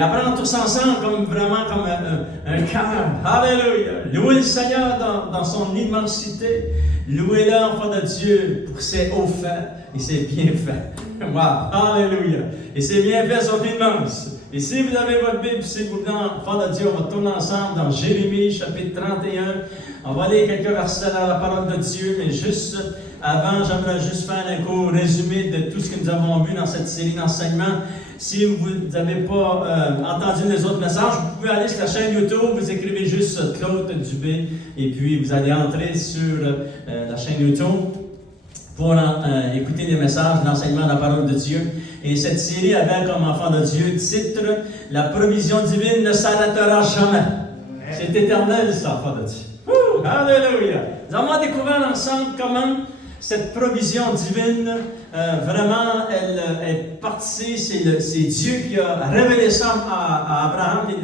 Apprendre tous ensemble vraiment comme un cœur. Alléluia. Louez le Seigneur dans son immensité. Louez-le, enfant de Dieu, pour ses hauts faits et ses bienfaits. Wow. Alléluia. Et ses bienfaits sont immenses. Et si vous avez votre Bible, si vous êtes enfant de Dieu, on va tourner ensemble dans Jérémie, chapitre 31. On va lire quelques versets dans la parole de Dieu, mais juste avant, j'aimerais juste faire un court résumé de tout ce que nous avons vu dans cette série d'enseignements. Si vous n'avez pas entendu les autres messages, vous pouvez aller sur la chaîne YouTube, vous écrivez juste Claude Dubé, et puis vous allez entrer sur la chaîne YouTube pour écouter les messages d'enseignement de la parole de Dieu. Et cette série avait comme enfant de Dieu titre « La provision divine ne s'arrêtera jamais ». C'est éternel, ça, enfant de Dieu. Ouh, alléluia! Nous avons découvert ensemble comment cette provision divine, vraiment, elle est partie, c'est Dieu qui a révélé ça à Abraham. Il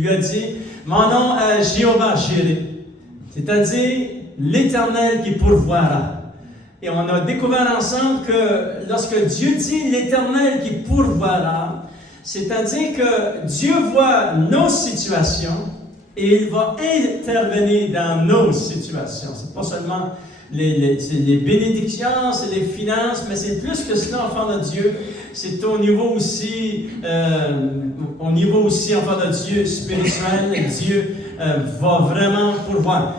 lui a dit, mon nom est Jéhovah Jireh, c'est-à-dire l'Éternel qui pourvoira. Et on a découvert ensemble que lorsque Dieu dit l'Éternel qui pourvoira, c'est-à-dire que Dieu voit nos situations et il va intervenir dans nos situations. C'est pas seulement c'est les bénédictions, c'est les finances, mais c'est plus que cela, enfant de Dieu. C'est au niveau aussi, enfant de Dieu, spirituel. Dieu va vraiment pourvoir.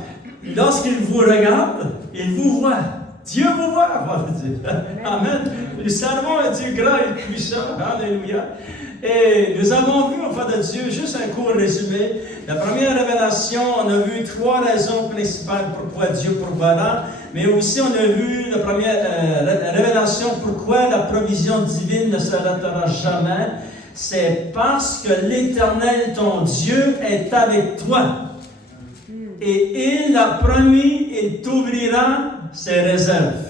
Lorsqu'il vous regarde, il vous voit. Dieu vous voit, enfant de Dieu. Amen. Nous servons un Dieu grand et puissant. Alléluia. Et nous avons vu, enfant de Dieu, juste un court résumé. La première révélation, on a vu 3 raisons principales pourquoi Dieu pourvoira. Mais aussi, on a vu la première révélation pourquoi la provision divine ne s'arrêtera jamais. C'est parce que l'Éternel, ton Dieu, est avec toi. Et il a promis, il t'ouvrira ses réserves.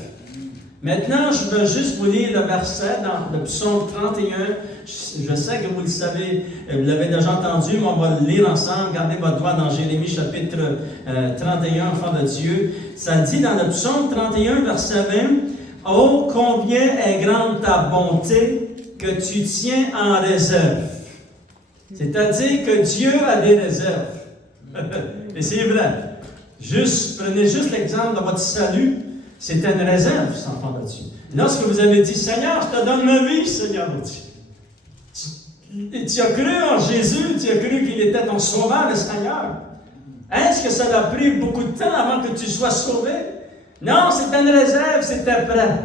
Maintenant, je veux juste vous lire le verset dans le psaume 31. Je sais que vous le savez, vous l'avez déjà entendu, mais on va le lire ensemble. Gardez votre doigt dans Jérémie, chapitre 31, enfant de Dieu. Ça dit dans le psaume 31, verset 20, « Oh, combien est grande ta bonté que tu tiens en réserve. » C'est-à-dire que Dieu a des réserves. Et c'est vrai. Prenez juste l'exemple de votre salut. C'est une réserve, enfant de Dieu. Lorsque vous avez dit, Seigneur, je te donne ma vie, Seigneur mon Dieu. Tu as cru en Jésus, tu as cru qu'il était ton sauveur, le Seigneur. Est-ce que ça a pris beaucoup de temps avant que tu sois sauvé? Non, c'était une réserve, c'était prêt.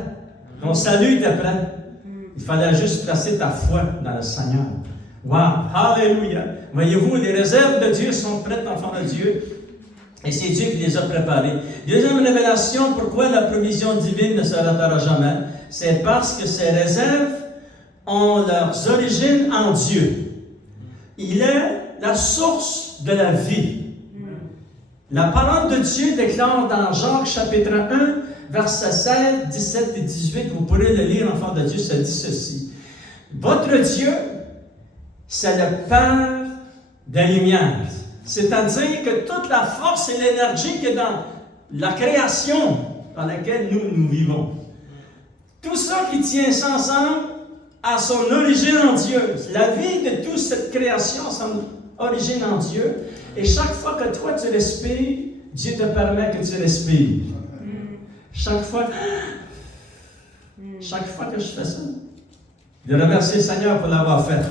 Ton salut était prêt. Il fallait juste placer ta foi dans le Seigneur. Wow! Alléluia! Voyez-vous, les réserves de Dieu sont prêtes, enfants de Dieu. Et c'est Dieu qui les a préparées. Deuxième révélation, pourquoi la provision divine ne s'arrêtera jamais? C'est parce que ces réserves ont leurs origines en Dieu. Il est la source de la vie. La parole de Dieu déclare dans Jacques chapitre 1, versets 16, 17 et 18, vous pourrez le lire, enfant de Dieu, ça dit ceci. Votre Dieu, c'est le Père des Lumières. C'est-à-dire que toute la force et l'énergie qui est dans la création dans laquelle nous vivons, tout ça qui tient ça ensemble a son origine en Dieu. La vie de toute cette création a son origine en Dieu. Et chaque fois que toi tu respires, Dieu te permet que tu respires. Chaque fois que je fais ça, je remercie le Seigneur pour l'avoir fait.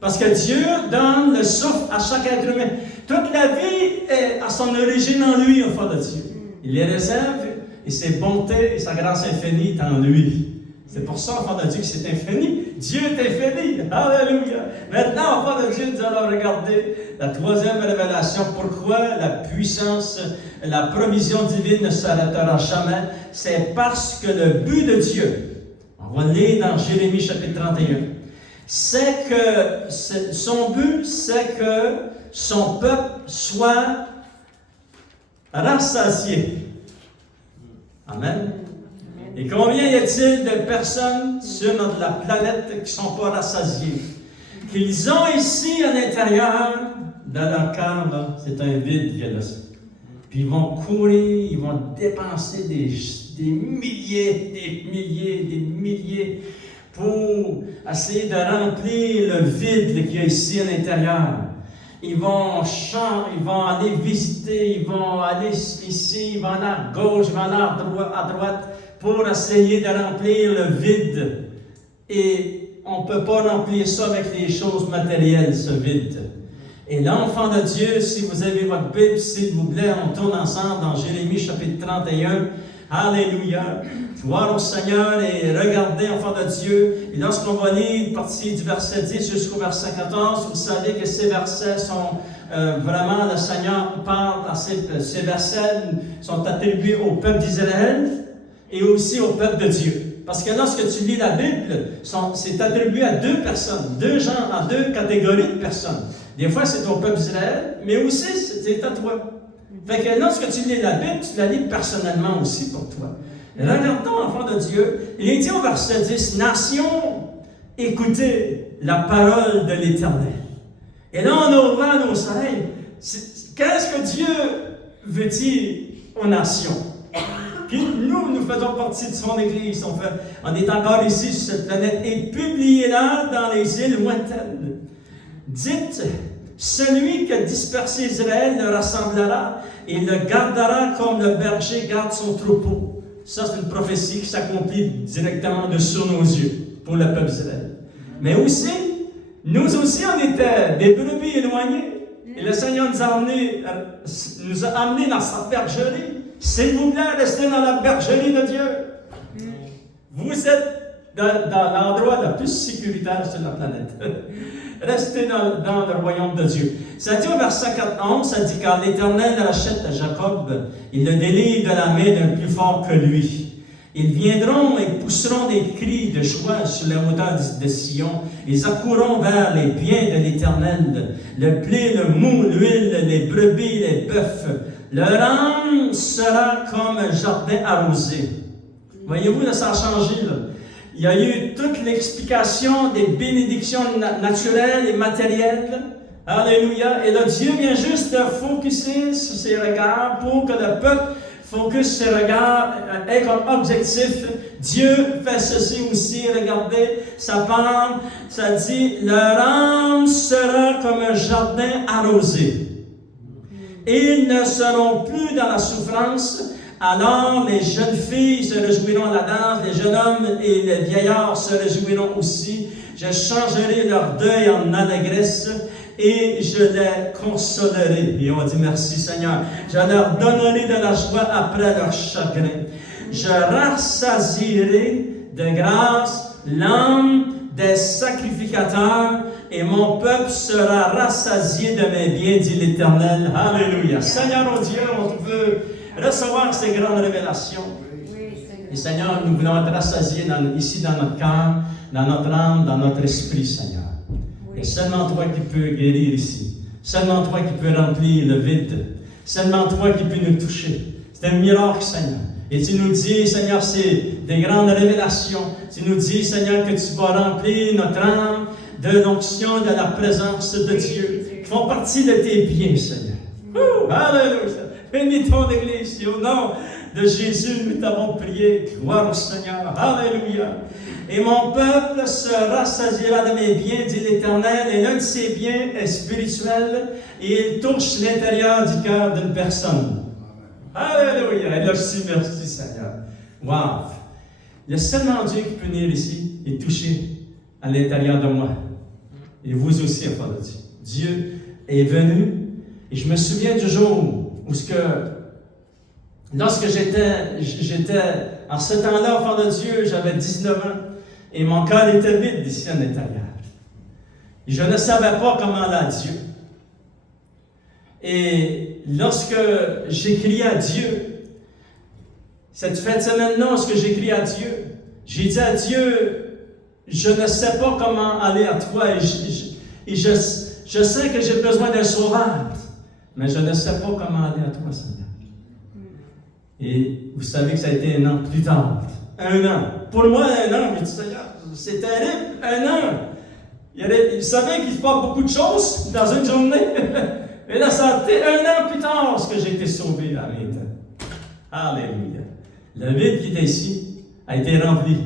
Parce que Dieu donne le souffle à chaque être humain. Toute la vie a son origine en lui, enfant de Dieu. Il les réserve et ses bontés et sa grâce infinie est en lui. C'est pour ça, enfant de Dieu, que c'est infini. Dieu est infini. Alléluia. Maintenant, enfant de Dieu, nous allons regarder la 3e révélation. Pourquoi la puissance, la provision divine ne s'arrêtera jamais? C'est parce que le but de Dieu, on va le lire dans Jérémie chapitre 31, c'est que son but, c'est que son peuple soit rassasié. Amen. Et combien y a-t-il de personnes sur la planète qui ne sont pas rassasiées? Qu'ils ont ici à l'intérieur, dans leur cœur, c'est un vide qu'il y a là. Puis ils vont courir, ils vont dépenser des milliers pour essayer de remplir le vide qu'il y a ici à l'intérieur. Ils vont aller visiter, ils vont aller ici, ils vont aller à gauche, ils vont aller à droite pour essayer de remplir le vide. Et on ne peut pas remplir ça avec les choses matérielles, ce vide. Et l'enfant de Dieu, si vous avez votre Bible, s'il vous plaît, on tourne ensemble dans Jérémie chapitre 31. Alléluia. Gloire au Seigneur et regardez, enfant de Dieu. Et lorsqu'on va lire partie du verset 10 jusqu'au verset 14, vous savez que ces versets sont vraiment, le Seigneur parle, ces versets sont attribués au peuple d'Israël et aussi au peuple de Dieu. Parce que lorsque tu lis la Bible, c'est attribué à deux personnes, deux gens, à deux catégories de personnes. Des fois, c'est au peuple d'Israël, mais aussi, c'est à toi. Fait que lorsque tu lis la Bible, tu la lis personnellement aussi pour toi. Regardons, enfant de Dieu, il est dit au verset 10, « Nation, écoutez la parole de l'Éternel. » Et là, on a ouvert nos oreilles. Qu'est-ce que Dieu veut dire aux nations? Puis nous faisons partie de son Église. On est encore ici sur cette planète. Et publiez-la dans les îles lointaines. Dites, celui qui a dispersé Israël le rassemblera et le gardera comme le berger garde son troupeau. Ça, c'est une prophétie qui s'accomplit directement de sous nos yeux pour le peuple d'Israël. Mais aussi, nous aussi, on était des brebis éloignées. Et le Seigneur nous a amenés dans sa bergerie. S'il vous plaît, restez dans la bergerie de Dieu. Vous êtes dans l'endroit le plus sécuritaire sur la planète. Restez dans le royaume de Dieu. Ça dit au verset 4-11, ça dit « Car l'Éternel rachète Jacob, il le délivre de la main d'un plus fort que lui. Ils viendront et pousseront des cris de joie sur les hauteurs de Sion. Ils accourront vers les biens de l'Éternel, le blé, le mou, l'huile, les brebis, les bœufs. Leur âme sera comme un jardin arrosé. » Voyez-vous, là, ça a changé, là. Il y a eu toute l'explication des bénédictions naturelles et matérielles. Alléluia. Et là, Dieu vient juste de focuser sur ses regards pour que le peuple focus ses regards, ait comme objectif. Dieu fait ceci aussi. Regardez, ça parle, ça dit, leur âme sera comme un jardin arrosé. Et ils ne seront plus dans la souffrance. Alors les jeunes filles se réjouiront à la danse, les jeunes hommes et les vieillards se réjouiront aussi. Je changerai leur deuil en allégresse et je les consolerai. Et on dit merci Seigneur. Je leur donnerai de la joie après leur chagrin. Je rassasierai de grâce l'âme des sacrificateurs et mon peuple sera rassasié de mes biens, dit l'Éternel. Alléluia. Seigneur, mon Dieu, on veut recevoir ces grandes révélations. Et Seigneur, nous voulons être rassasiés ici dans notre cœur, dans notre âme, dans notre esprit, Seigneur. Et seulement toi qui peux guérir ici. Seulement toi qui peux remplir le vide. Seulement toi qui peux nous toucher. C'est un miracle, Seigneur. Et tu nous dis, Seigneur, c'est des grandes révélations. Tu nous dis, Seigneur, que tu vas remplir notre âme de l'onction, de la présence de Dieu, qui font partie de tes biens, Seigneur. Alléluia. Bénis ton Église, et au nom de Jésus, nous t'avons prié. Gloire au Seigneur. Alléluia. Et mon peuple se rassasiera de mes biens, dit l'Éternel, et l'un de ses biens est spirituel, et il touche l'intérieur du cœur d'une personne. Alléluia. Et là, je dis merci, Seigneur. Wow. Il y a seulement Dieu qui peut venir ici et toucher à l'intérieur de moi. Et vous aussi, enfants de Dieu. Dieu est venu, et je me souviens du jour où lorsque j'étais en ce temps-là, enfant de Dieu, j'avais 19 ans, et mon cœur était vide ici à l'intérieur. Et je ne savais pas comment aller à Dieu. Et lorsque j'ai crié à Dieu, cette fin de semaine-là, lorsque j'ai crié à Dieu, j'ai dit à Dieu, je ne sais pas comment aller à toi, et je sais que j'ai besoin d'un sauveur, mais je ne sais pas comment aller à toi, Seigneur. Et vous savez que ça a été un an plus tard. Un an. Pour moi, un an, je me dis, Seigneur, c'est terrible, un an. Vous savez qu'il se passe beaucoup de choses dans une journée. Et là, ça a été un an plus tard que j'ai été sauvé à 20 ans. Alléluia. Le vide qui était ici a été rempli.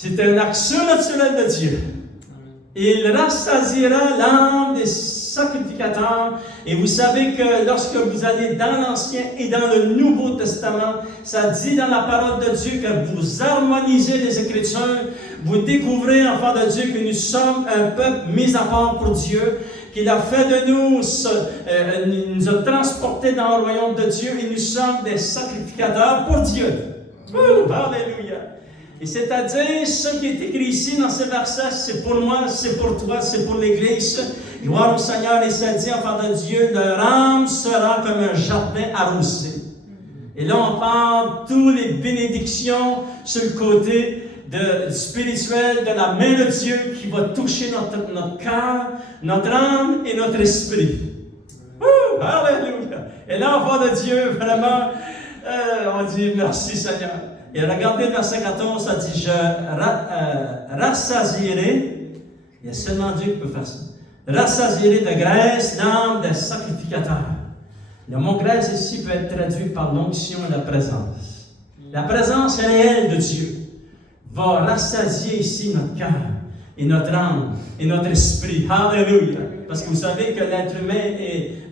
C'est un acte surnaturel de Dieu. Il rassasiera l'âme des sacrificateurs. Et vous savez que lorsque vous allez dans l'Ancien et dans le Nouveau Testament, ça dit dans la parole de Dieu que vous harmonisez les Écritures, vous découvrez, enfants de Dieu, que nous sommes un peuple mis à part pour Dieu, qu'il a fait de nous, nous a transportés dans le royaume de Dieu et nous sommes des sacrificateurs pour Dieu. Alléluia! Et c'est-à-dire, ce qui est écrit ici dans ce verset, c'est pour moi, c'est pour toi, c'est pour l'Église. Gloire au Seigneur, et ça dit, enfant de Dieu, leur âme sera comme un jardin arrosé. Et là, on parle de toutes les bénédictions sur le côté spirituel de la main de Dieu qui va toucher notre cœur, notre âme et notre esprit. Alléluia! Et là, enfant de Dieu, vraiment, on dit merci Seigneur. Et regardez le verset 14, ça dit, je rassasierai, il y a seulement Dieu qui peut faire ça, rassasierai de graisse l'âme des sacrificateurs. Le mot graisse ici peut être traduit par l'onction et la présence. La présence réelle de Dieu va rassasier ici notre cœur et notre âme et notre esprit. Alléluia! Parce que vous savez que l'être humain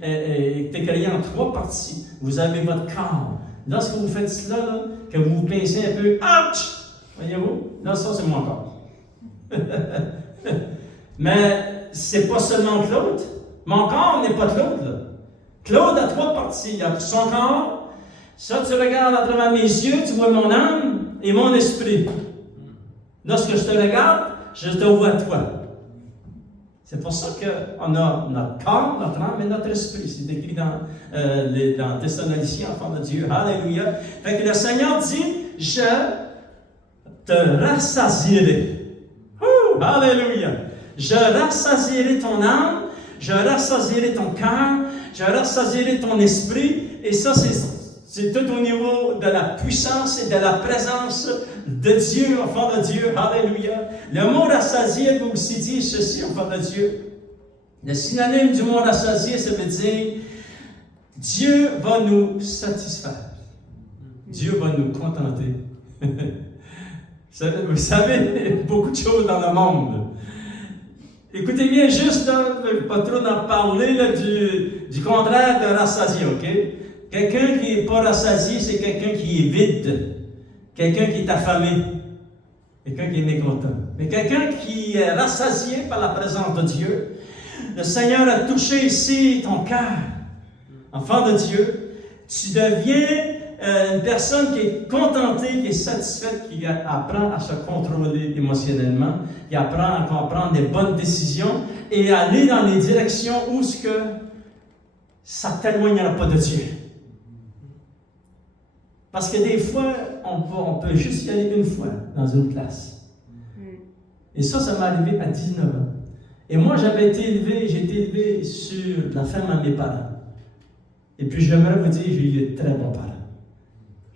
est créé en 3 parties. Vous avez votre corps. Lorsque vous faites cela, là, que vous vous pincez un peu, ouch! Voyez-vous? Là, ça, c'est mon corps. Mais c'est pas seulement Claude. Mon corps n'est pas Claude. Là. Claude a 3 parties. Il a son corps. Ça, tu regardes à travers mes yeux, tu vois mon âme et mon esprit. Lorsque je te regarde, je te vois toi. C'est pour ça qu'on a notre corps, notre âme et notre esprit. C'est écrit dans Thessaloniciens, enfants de Dieu. Alléluia. Fait que le Seigneur dit, je te rassasierai. Alléluia. Je rassasierai ton âme, je rassasierai ton cœur, je rassasierai ton esprit. Et ça, c'est tout au niveau de la puissance et de la présence de Dieu, enfant de Dieu. Alléluia. Le mot rassasier veut aussi dire ceci, enfant de Dieu. Le synonyme du mot rassasier, ça veut dire Dieu va nous satisfaire. Dieu va nous contenter. Vous savez, beaucoup de choses dans le monde. Écoutez bien, juste, pas trop d'en parler là, du contraire de rassasier, ok? Quelqu'un qui n'est pas rassasié, c'est quelqu'un qui est vide. Quelqu'un qui est affamé. Quelqu'un qui est mécontent. Mais quelqu'un qui est rassasié par la présence de Dieu. Le Seigneur a touché ici ton cœur. Enfant de Dieu, tu deviens une personne qui est contentée, qui est satisfaite, qui apprend à se contrôler émotionnellement, qui apprend à prendre des bonnes décisions et à aller dans les directions où ce que ça ne t'éloignera pas de Dieu. Parce que des fois, on peut juste y aller une fois dans une classe. Et ça m'est arrivé à 19 ans. Et moi, j'ai été élevé sur la ferme à mes parents. Et puis, j'aimerais vous dire, j'ai eu de très bons parents.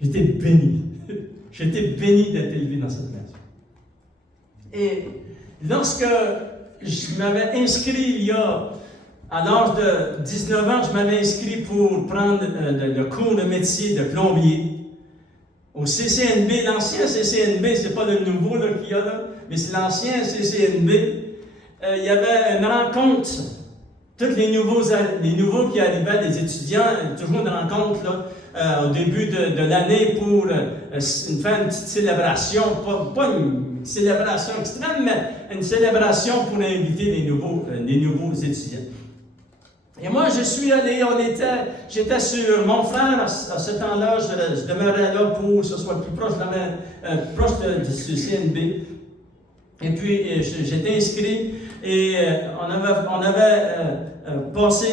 J'étais béni. J'étais béni d'être élevé dans cette maison. Et lorsque je m'avais inscrit à l'âge de 19 ans, je m'avais inscrit pour prendre le cours de métier de plombier. Au CCNB, l'ancien CCNB, c'est pas le nouveau qu'il y a là, mais c'est l'ancien CCNB. Il y avait une rencontre. Tous les nouveaux qui arrivaient, les étudiants, toujours une rencontre là, au début de l'année pour faire une petite célébration, pas une célébration extrême, mais une célébration pour inviter les nouveaux étudiants. Et moi, je suis allé, j'étais sur mon frère à ce temps-là, je demeurais là pour que ce soit plus proche, proche du CNB. Et puis, j'étais inscrit et on avait passé,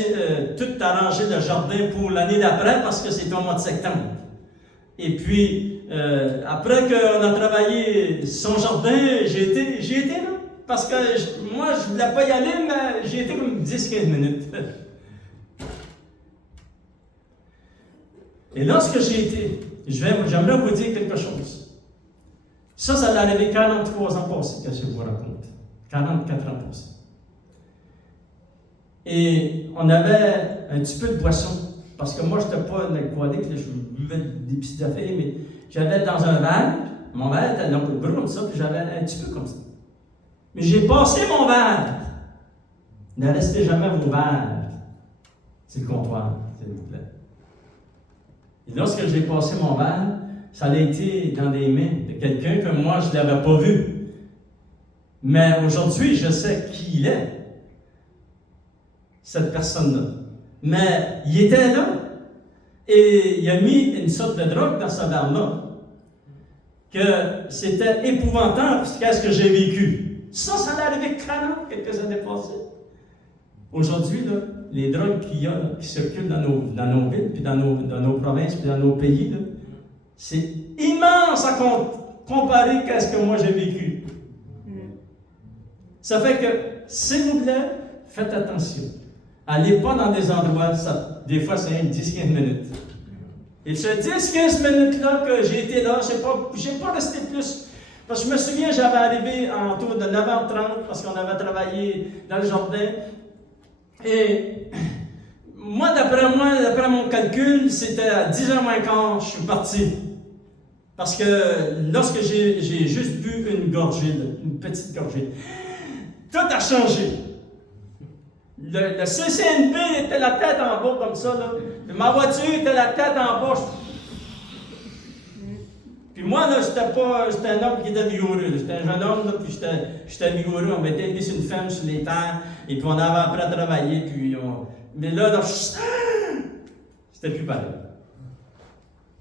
tout arrangé le jardin pour l'année d'après parce que c'était au mois de septembre. Et puis, après qu'on a travaillé son jardin, j'ai été là. Parce que moi, je ne voulais pas y aller, mais j'ai été comme 10-15 minutes. Et lorsque j'ai été, j'aimerais vous dire quelque chose. Ça allait arriver 43 ans passés, que je vous raconte. 44 ans passés. Et on avait un petit peu de boisson. Parce que moi, je n'étais pas un alcoolique, je buvais des petites affaires, mais j'avais dans un verre, mon verre était donc gros comme ça, puis j'avais un petit peu comme ça. Mais j'ai passé mon verre. Ne restez jamais vos verres. C'est le comptoir, s'il vous plaît. Et lorsque j'ai passé mon verre, ça a été dans des mains de quelqu'un que moi, je ne l'avais pas vu. Mais aujourd'hui, je sais qui il est, cette personne-là. Mais il était là, et il a mis une sorte de drogue dans sa verre-là, que c'était épouvantable, qu'est-ce que j'ai vécu. Ça l'est arrivé quand, quelques années passées. Aujourd'hui, là, les drogues qu'il y a, là, qui circulent dans nos villes, puis dans nos provinces, puis dans nos pays, là, c'est immense à comparer à ce que moi j'ai vécu. Ça fait que, s'il vous plaît, faites attention. Allez pas dans des endroits, des fois c'est 10-15 minutes. Et ce 10-15 minutes-là que j'ai été là, j'ai pas resté plus. Parce que je me souviens, j'avais arrivé en autour de 9h30 parce qu'on avait travaillé dans le jardin. Et moi, d'après mon calcul, c'était à 10h moins quart, je suis parti. Parce que lorsque j'ai juste bu une gorgée, une petite gorgée, tout a changé. Le CCNB était la tête en bas comme ça, là. Ma voiture était la tête en bas. Puis moi, là, j'étais un homme qui était vigoureux. J'étais un jeune homme, là, puis j'étais vigoureux. On m'était mis sur une ferme sur les terres, et puis on avait appris à travailler, puis mais là, c'était plus pareil.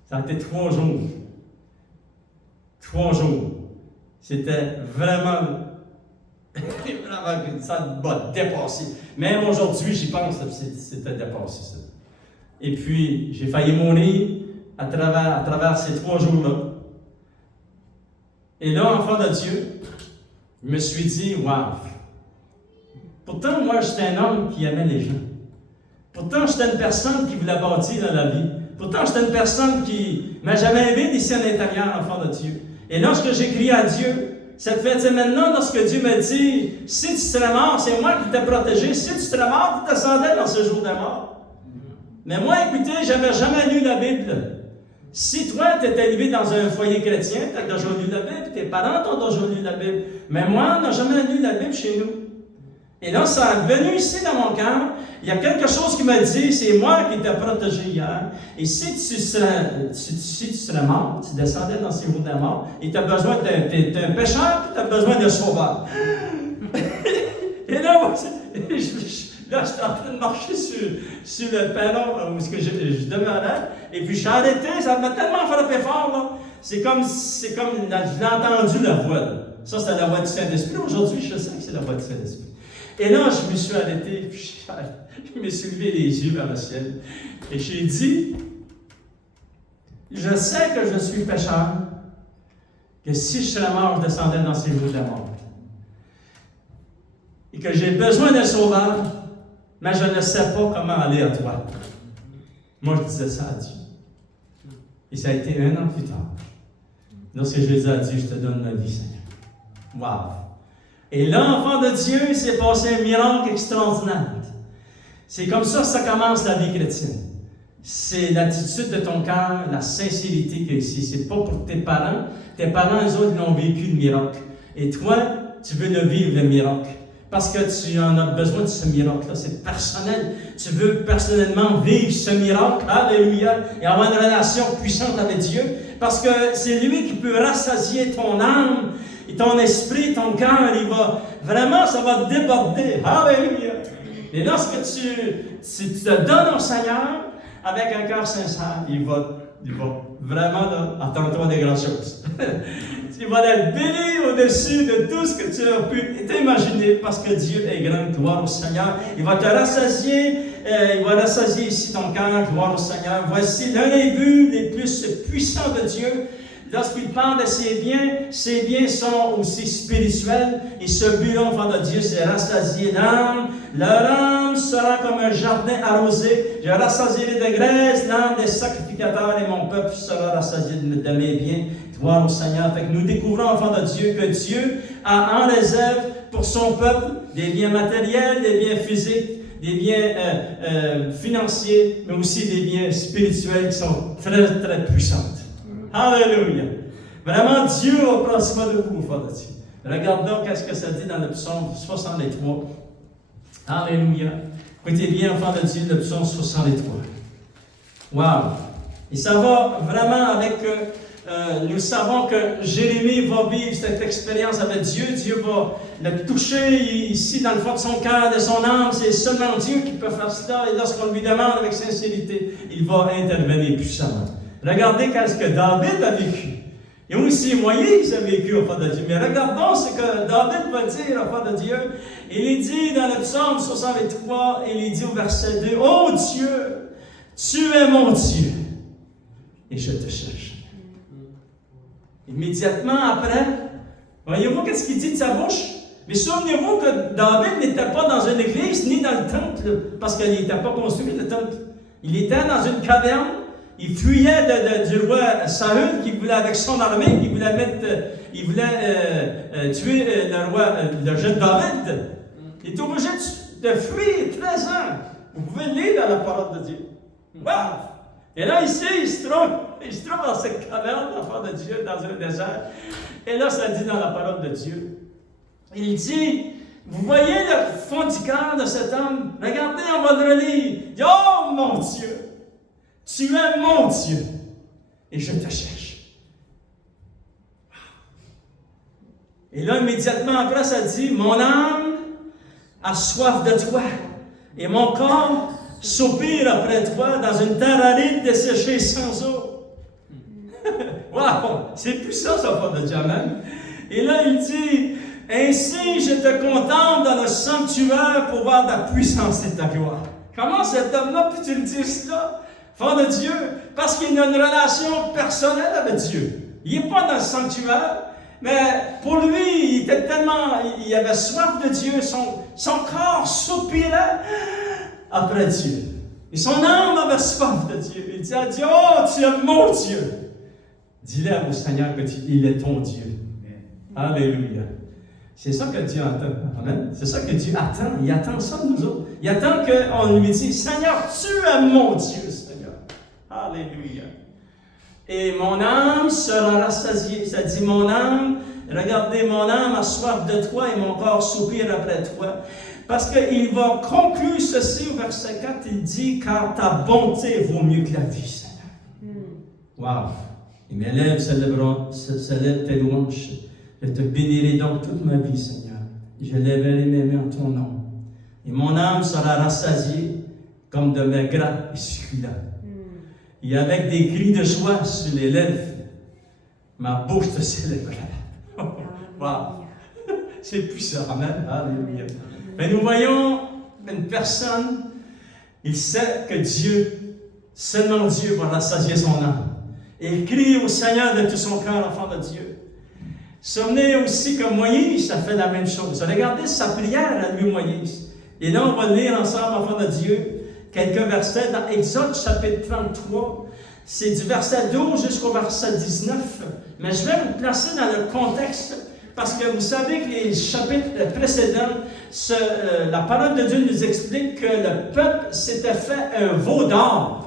Ça a été 3 jours. 3 jours. C'était vraiment ça m'a dépassé. Même aujourd'hui, j'y pense, c'était dépassé, ça. Et puis, j'ai failli mourir à travers ces 3 jours-là. Et là, enfant de Dieu, je me suis dit, waouh! Pourtant, moi, j'étais un homme qui aimait les gens. Pourtant, j'étais une personne qui voulait bâtir dans la vie. Pourtant, j'étais une personne qui m'a jamais aimé d'ici à l'intérieur, enfant de Dieu. Et lorsque j'ai crié à Dieu, cette fin de semaine-là, lorsque Dieu me dit, si tu serais mort, c'est moi qui t'ai protégé. Si tu serais mort, tu descendais dans ce jour de mort. Mais moi, écoutez, j'avais jamais lu la Bible. Si toi, tu étais élevé dans un foyer chrétien, tu as déjà lu la Bible, tes parents t'ont déjà lu la Bible. Mais moi, on n'a jamais lu la Bible chez nous. Et là, ça est venu ici dans mon cœur. Il y a quelque chose qui m'a dit, c'est moi qui t'ai protégé hier. Et si tu serais mort, tu descendais dans ces jours de mort, et tu as besoin, t'es un pécheur, tu as besoin de sauveur. Et là, là, j'étais en train de marcher sur le perron où je demeurais, et puis je suis arrêté, ça m'a tellement frappé fort, là. C'est comme j'ai entendu la voix, là. Ça, c'est la voix du Saint-Esprit. Aujourd'hui, je sais que c'est la voix du Saint-Esprit. Et là, je me suis arrêté, puis je me suis levé les yeux vers le ciel, et j'ai dit, je sais que je suis pécheur, que si je serais mort, je descendais dans ces jours de la mort. Et que j'ai besoin d'un sauveur, mais je ne sais pas comment aller à toi. Moi, je disais ça à Dieu. Et ça a été 1 an plus tard. Lorsque je disais à Dieu, je te donne ma vie, Seigneur. Wow! Et là, enfant de Dieu, il s'est passé un miracle extraordinaire. C'est comme ça que ça commence la vie chrétienne. C'est l'attitude de ton cœur, la sincérité qu'il y a ici. C'est pas pour tes parents. Tes parents, eux autres, ils ont vécu le miracle. Et toi, tu veux le vivre, le miracle. Parce que tu en as besoin de ce miracle-là. C'est personnel. Tu veux personnellement vivre ce miracle. Alléluia. Et avoir une relation puissante avec Dieu. Parce que c'est lui qui peut rassasier ton âme. Et ton esprit, ton cœur, il va vraiment, ça va déborder. Alléluia! Et lorsque tu te donnes au Seigneur avec un cœur sincère, il va vraiment attendre-toi des grandes choses. Tu vas être béni au-dessus de tout ce que tu as pu t'imaginer parce que Dieu est grand. Gloire au Seigneur. Il va te rassasier. Il va rassasier ici ton cœur. Gloire au Seigneur. Voici l'un des buts les plus puissants de Dieu. Lorsqu'il parle de ses biens sont aussi spirituels. Et ce but, enfant de Dieu, c'est rassasier l'âme. Leur âme sera comme un jardin arrosé. Je rassasierai de graisse l'âme des sacrificateurs et mon peuple sera rassasié de mes biens. Gloire au Seigneur. Fait que nous découvrons, enfant de Dieu, que Dieu a en réserve pour son peuple des biens matériels, des biens physiques, des biens financiers, mais aussi des biens spirituels qui sont très, très puissants. Alléluia! Vraiment, Dieu va prendre soin de vous, enfants de Dieu. Regardons qu'est-ce que ça dit dans le psaume 63. Alléluia. Écoutez bien, enfants de Dieu, le psaume 63. Wow! Et ça va vraiment avec... nous savons que Jérémie va vivre cette expérience avec Dieu. Dieu va le toucher ici dans le fond de son cœur, de son âme. C'est seulement Dieu qui peut faire cela. Et lorsqu'on lui demande avec sincérité, il va intervenir puissamment. Regardez qu'est-ce que David a vécu. Et aussi Moïse a vécu au fond de Dieu. Mais regardons ce que David va dire au fond de Dieu. Il dit dans le psaume 63, il dit au verset 2, « Oh Dieu, tu es mon Dieu, et je te cherche. » Immédiatement après, voyez-vous qu'est-ce qu'il dit de sa bouche? Mais souvenez-vous que David n'était pas dans une église ni dans le temple, parce qu'il n'était pas construit le temple. Il était dans une caverne. Il fuyait du roi Saül qui voulait, avec son armée, qui voulait tuer le jeune David. Il est obligé de fuir 13 ans. Vous pouvez lire dans la parole de Dieu. Wow! Et là, ici, il se trouve dans cette caverne, l'enfant de Dieu, dans un désert. Et là, ça dit dans la parole de Dieu. Il dit, vous voyez le fond du cœur de cet homme? Regardez, on va le relire. Il dit, oh mon Dieu, tu es mon Dieu, et je te cherche. Et là, immédiatement après, ça dit, mon âme a soif de toi, et mon corps soupire après toi dans une terre aride desséchée sans eau. Wow! C'est puissant, ça, fond de Dieu, même. Et là, il dit, ainsi je te contemple dans le sanctuaire pour voir ta puissance et ta gloire. Comment cet homme-là peut-il dire cela? Fond de Dieu, parce qu'il a une relation personnelle avec Dieu. Il n'est pas dans le sanctuaire, mais pour lui, il avait soif de Dieu, son corps soupirait après Dieu. Et son âme avait soif de Dieu. Il dit à Dieu, oh, tu es mon Dieu. Dis-le au Seigneur qu'il est ton Dieu. Alléluia. C'est ça que Dieu attend. Amen. C'est ça que Dieu attend. Il attend ça de nous autres. Il attend qu'on lui dise, Seigneur, tu es mon Dieu, Seigneur. Alléluia. Et mon âme sera rassasiée. Ça dit, mon âme, regardez, mon âme a soif de toi et mon corps soupire après toi. Parce qu'il va conclure ceci au verset 4, il dit, car ta bonté vaut mieux que la vie, Seigneur. Wow. Et mes lèvres s'élèvent tes louanges. Je te bénirai donc toute ma vie, Seigneur. Je lèverai mes mains en ton nom. Et mon âme sera rassasiée comme de mes gras et succulents. Et avec des cris de joie sur les lèvres, ma bouche te célébrera. Wow. C'est puissant. Amen. Alléluia. Mais nous voyons une personne, il sait que Dieu, seulement Dieu va rassasier son âme. Et il crie au Seigneur de tout son cœur, enfant de Dieu. Souvenez aussi que Moïse a fait la même chose. Regardez sa prière à lui, Moïse. Et là, on va lire ensemble, enfant de Dieu, quelques versets dans Exode chapitre 33. C'est du verset 12 jusqu'au verset 19. Mais je vais vous placer dans le contexte, parce que vous savez que les chapitres précédents, la parole de Dieu nous explique que le peuple s'était fait un veau d'or.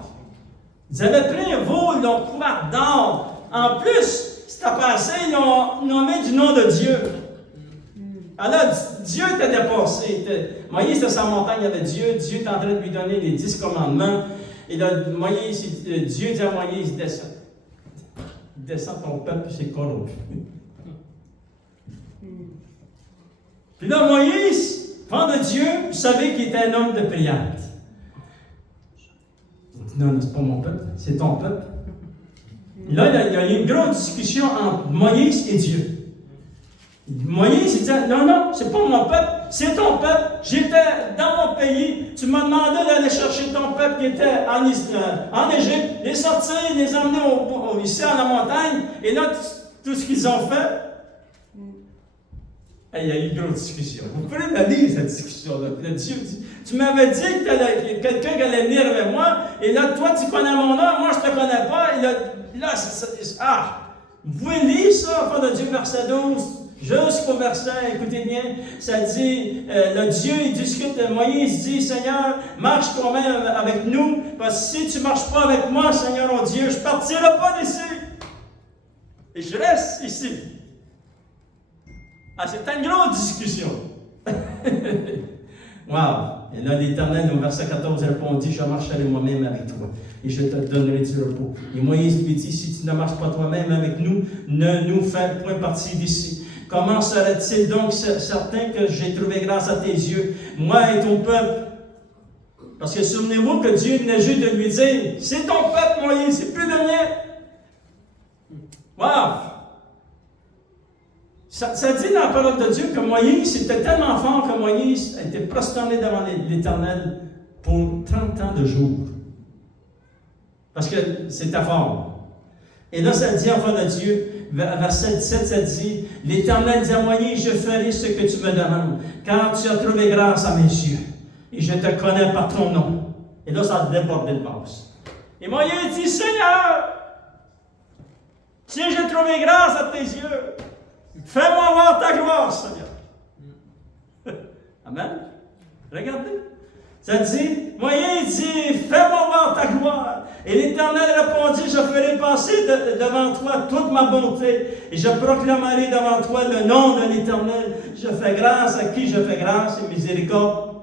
Ils avaient pris un veau, ils l'ont couvert d'or. En plus, c'est passé, ils l'ont nommé du nom de Dieu. Alors, Dieu était dépassé. Moïse était sur sa montagne avec Dieu. Dieu était en train de lui donner les 10 commandements. Et là, Dieu dit à Moïse, descends. Descends, ton peuple, c'est corrompu. Puis là, Moïse, enfant de Dieu, vous savez qu'il était un homme de prière. Non, c'est pas mon peuple, c'est ton peuple. Et là, il y a eu une grosse discussion entre Moïse et Dieu. Moïse, il dit, non, c'est pas mon peuple, c'est ton peuple. J'étais dans mon pays, tu m'as demandé d'aller chercher ton peuple qui était en Égypte, les sortir, les emmener ici à la montagne, et là, tout ce qu'ils ont fait, il y a eu une grosse discussion. Vous pouvez la lire, cette discussion-là. Dieu dit, tu m'avais dit que quelqu'un qui allait venir avec moi, et là, toi, tu connais mon nom, moi, je ne te connais pas, et là, vous pouvez lire ça, enfant de Dieu, verset 12, jusqu'au verset, écoutez bien, ça dit, le Dieu, il discute, Moïse dit, Seigneur, marche quand même avec nous, parce que si tu ne marches pas avec moi, Seigneur, mon Dieu, je ne partirai pas d'ici. Et je reste ici. Ah, c'est une grosse discussion. Wow! Et là, l'Éternel, au verset 14, répondit, je marcherai moi-même avec toi, et je te donnerai du repos. Et Moïse lui dit, si tu ne marches pas toi-même avec nous, ne nous fais point partie d'ici. Comment serait-il donc certain que j'ai trouvé grâce à tes yeux, moi et ton peuple? Parce que souvenez-vous que Dieu venait juste de lui dire, c'est ton peuple, Moïse, c'est plus le mien. Wow! Ça dit dans la parole de Dieu que Moïse, c'était tellement fort que Moïse a été prosterné devant l'Éternel pour 30 ans de jour. Parce que c'était fort. Et là, ça dit, enfant de Dieu, verset 17, ça dit, l'Éternel dit à Moïse, je ferai ce que tu me demandes, car tu as trouvé grâce à mes yeux, et je te connais par ton nom. Et là, ça a débordé le passe. Et Moïse dit, Seigneur, si j'ai trouvé grâce à tes yeux, fais-moi voir ta gloire, Seigneur. Amen. Regardez. Ça dit, Moïse dit, fais-moi voir ta gloire. Et l'Éternel répondit, je ferai passer devant toi toute ma bonté, et je proclamerai devant toi le nom de l'Éternel. Je fais grâce à qui je fais grâce, et miséricorde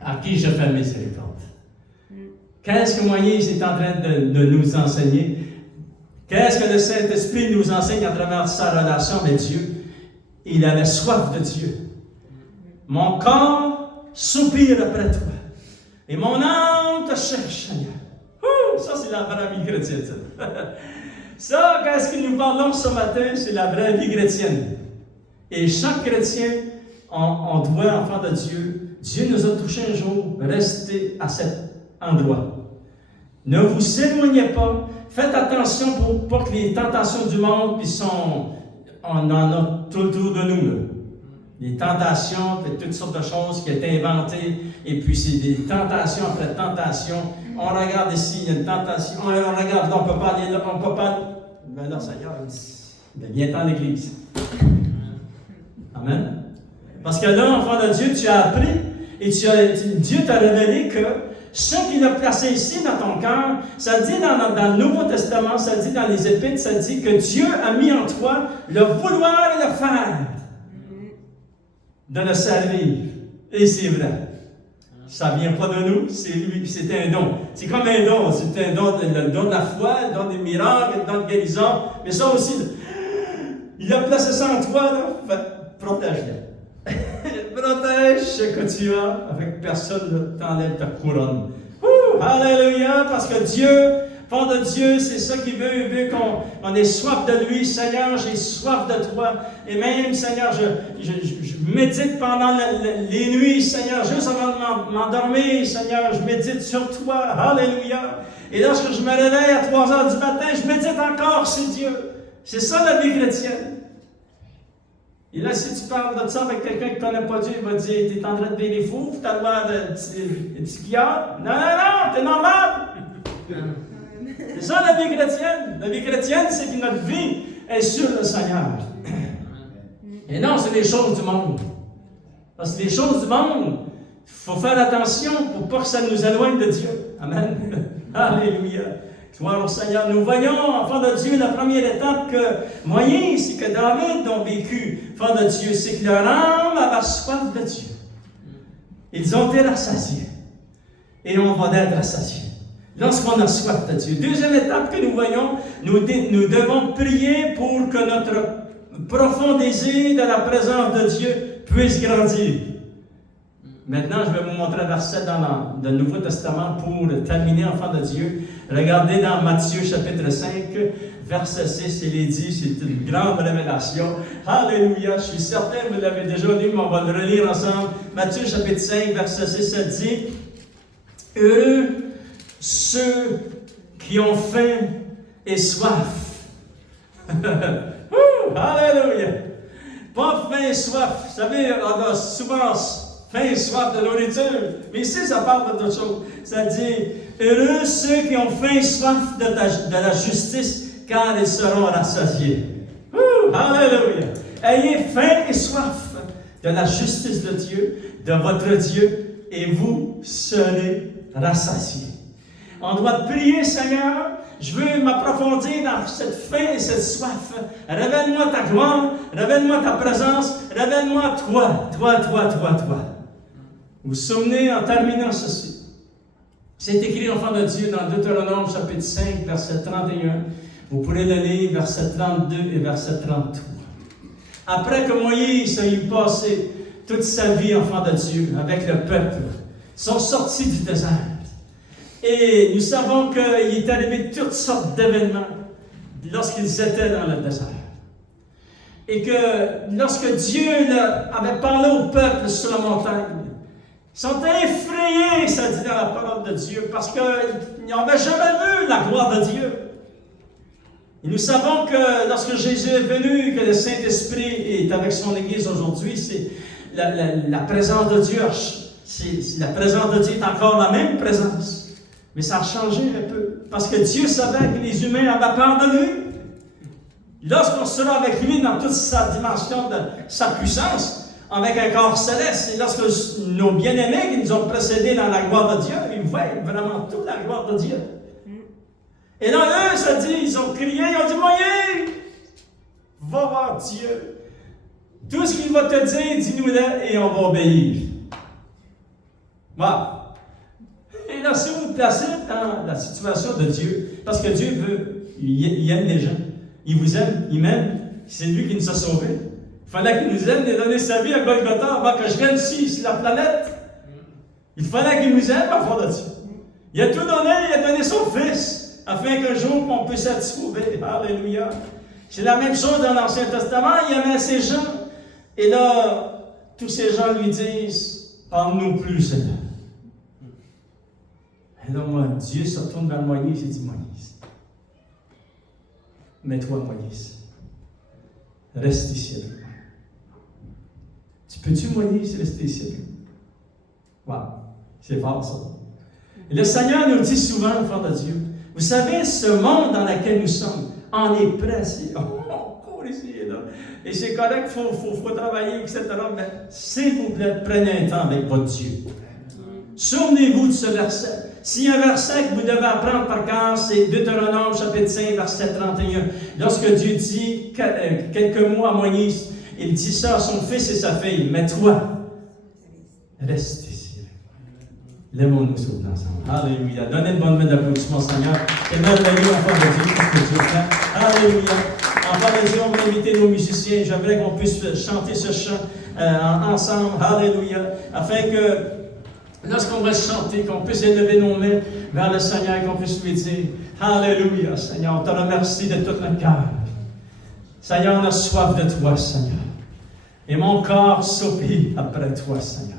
à qui je fais miséricorde. Qu'est-ce que Moïse est en train de nous enseigner? Qu'est-ce que le Saint-Esprit nous enseigne à travers sa relation avec Dieu? Il avait soif de Dieu. Mon corps soupire après toi. Et mon âme te cherche, Seigneur. Ça, c'est la vraie vie chrétienne. Ça, qu'est-ce que nous parlons ce matin? C'est la vraie vie chrétienne. Et chaque chrétien, on doit, enfant de Dieu, Dieu nous a touchés un jour, restez à cet endroit. Ne vous éloignez pas. Faites attention pour pas que les tentations du monde, on en a tout autour de nous. Là. Les tentations, toutes sortes de choses qui ont été inventées, et puis c'est des tentations après tentations. On regarde ici, il y a une tentation, on regarde là, on ne peut pas aller là, on ne peut pas. Mais là, Seigneur, viens-t'en à l'église. Amen. Parce que là, enfant de Dieu, tu as appris, et Dieu t'a révélé que ce qu'il a placé ici dans ton cœur, ça dit dans le Nouveau Testament, ça dit dans les Épîtres, ça dit que Dieu a mis en toi le vouloir et le faire de le servir. Et c'est vrai. Ça ne vient pas de nous, c'est lui, c'est un don. C'est comme un don, c'est un don, le don de la foi, le don des miracles, le don de guérison, mais ça aussi, il a placé ça en toi, là, protège-le. Protège ce que tu as, avec personne ne t'enlève ta couronne. Alléluia, parce que Dieu, Fond de Dieu, c'est ça qu'il veut. Il veut qu'on ait soif de lui. Seigneur, j'ai soif de toi. Et même, Seigneur, je médite pendant les nuits, Seigneur, juste avant de m'endormir, Seigneur, je médite sur toi. Alléluia. Et lorsque je me réveille à 3 heures du matin, je médite encore sur Dieu. C'est ça la vie chrétienne. Et là, si tu parles de ça avec quelqu'un qui ne connaît pas Dieu, il va dire, tu es en train de virer fou, tu as le droit de psychiatre. Non, t'es normal. C'est ça la vie chrétienne. La vie chrétienne, c'est que notre vie est sur le Seigneur. Et non, c'est les choses du monde. Parce que les choses du monde, il faut faire attention pour pas que ça nous éloigne de Dieu. Amen. Alléluia. Gloire au Seigneur. Nous voyons, enfants de Dieu, la première étape que Moïse et que David ont vécu, enfants de Dieu, c'est que leur âme avait soif de Dieu. Ils ont été rassasiés. Et on va être rassasiés. Lorsqu'on a soif de Dieu. Deuxième étape que nous voyons, nous devons prier pour que notre profond désir de la présence de Dieu puisse grandir. Maintenant, je vais vous montrer un verset dans le Nouveau Testament pour terminer, enfant de Dieu. Regardez dans Matthieu chapitre 5, verset 6, il est dit, c'est une grande révélation. Alléluia, je suis certain que vous l'avez déjà lu, mais on va le relire ensemble. Matthieu chapitre 5, verset 6, ça dit, « Eux, ceux qui ont faim et soif. » Alléluia! Pas faim et soif. Vous savez, on a souvent faim et soif de nourriture. Mais ici, ça parle d'autre chose. Ça dit, heureux ceux qui ont faim et soif de la justice, car ils seront rassasiés. Alléluia! Ayez faim et soif de la justice de Dieu, de votre Dieu, et vous serez rassasiés. On doit prier, Seigneur, je veux m'approfondir dans cette faim et cette soif. Révèle-moi ta gloire, révèle-moi ta présence, révèle-moi toi. Vous vous souvenez en terminant ceci? C'est écrit, enfant de Dieu, dans Deutéronome chapitre 5, verset 31. Vous pourrez le lire, verset 32 et verset 33. Après que Moïse a eu passé toute sa vie, enfant de Dieu, avec le peuple, ils sont sortis du désert. Et nous savons qu'il est arrivé toutes sortes d'événements lorsqu'ils étaient dans le désert. Et que lorsque Dieu avait parlé au peuple sur la montagne, ils sont effrayés, ça dit dans la parole de Dieu, parce qu'ils n'avaient jamais vu la gloire de Dieu. Et nous savons que lorsque Jésus est venu, que le Saint-Esprit est avec son Église aujourd'hui, c'est la présence de Dieu. La présence de Dieu est encore la même présence. Mais ça a changé un peu. Parce que Dieu savait que les humains avaient peur de lui. Lorsqu'on sera avec lui dans toute sa dimension de sa puissance, avec un corps céleste, et lorsque nos bien-aimés qui nous ont précédés dans la gloire de Dieu, ils voient vraiment toute la gloire de Dieu. Et là, eux, ça dit, ils ont crié, ils ont dit, Moïse, va voir Dieu. Tout ce qu'il va te dire, dis-nous-le et on va obéir. Voilà. Et là, si vous vous placez dans la situation de Dieu, parce que Dieu veut, il aime les gens, il vous aime, il m'aime, c'est lui qui nous a sauvés. Il fallait qu'il nous aime de donner sa vie à Golgotha avant que je vienne ici, sur la planète. Il fallait qu'il nous aime, enfant de Dieu. Il a tout donné, il a donné son Fils, afin qu'un jour on puisse être sauvé. Alléluia. C'est la même chose dans l'Ancien Testament, il aimait ces gens. Et là, tous ces gens lui disent, parle-nous plus, Seigneur. Et là, moi, Dieu se retourne vers Moïse et dit, Moïse, mets-toi, Moïse, reste ici avec moi. Tu peux-tu, Moïse, rester ici avec moi? Wow, c'est fort ça. Et le Seigneur nous dit souvent, enfants de Dieu, vous savez, ce monde dans lequel nous sommes, on est pressé. On court ici et là. Et c'est correct, il faut travailler, etc. Mais s'il vous plaît, prenez un temps avec votre Dieu. Souvenez-vous de ce verset. S'il y a un verset que vous devez apprendre par cœur, c'est Deutéronome chapitre 5, verset 31. Lorsque Dieu dit quelques mots à Moïse, il dit ça à son fils et sa fille. Mais toi, reste ici. Lèvons-nous sur ensemble. Alléluia. Donnez une bonne main d'applaudissement, Seigneur. C'est merveilleux, enfant de Dieu, tout ce que Dieu fait. Alléluia. Enfant de Dieu, on va inviter nos musiciens. J'aimerais qu'on puisse chanter ce chant ensemble. Alléluia. Afin que lorsqu'on va chanter, qu'on puisse élever nos mains vers le Seigneur, qu'on puisse lui dire, Alléluia, Seigneur, on te remercie de tout notre cœur. Seigneur, on a soif de toi, Seigneur. Et mon corps soupire après toi, Seigneur.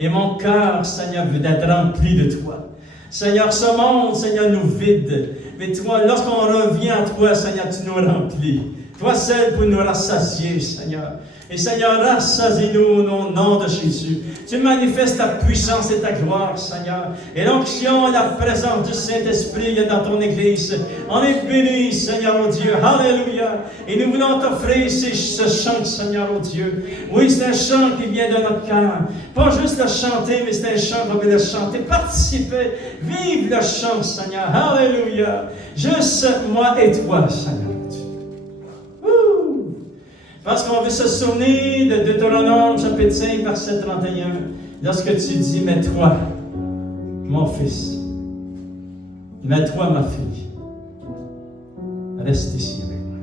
Et mon cœur, Seigneur, veut être rempli de toi. Seigneur, ce monde, Seigneur, nous vide. Mais toi, lorsqu'on revient à toi, Seigneur, tu nous remplis. Toi seul pour nous rassasier, Seigneur. Et Seigneur, rassasie-nous au nom de Jésus. Tu manifestes ta puissance et ta gloire, Seigneur. Et l'onction et la présence du Saint-Esprit dans ton Église. On est bénis, Seigneur, oh Dieu. Alléluia. Et nous voulons t'offrir ce chant, Seigneur, oh Dieu. Oui, c'est un chant qui vient de notre cœur. Pas juste le chanter, mais c'est un chant qu'on veut le chanter. Participer. Vive le chant, Seigneur. Alléluia. Juste moi et toi, Seigneur. Parce qu'on veut se souvenir de Deutéronome chapitre 5, verset 31, lorsque tu dis, mais toi, mon fils, mais toi, ma fille, reste ici avec moi.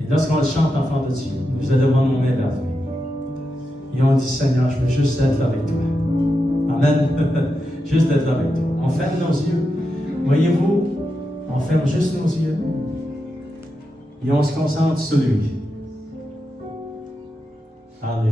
Et lorsqu'on le chante, enfant de Dieu, nous élevons nos mains vers lui. Et on dit, Seigneur, je veux juste être avec toi. Amen. Juste être avec toi. On ferme nos yeux. Voyez-vous, on ferme juste nos yeux. Et on se concentre sur lui. Alléluia.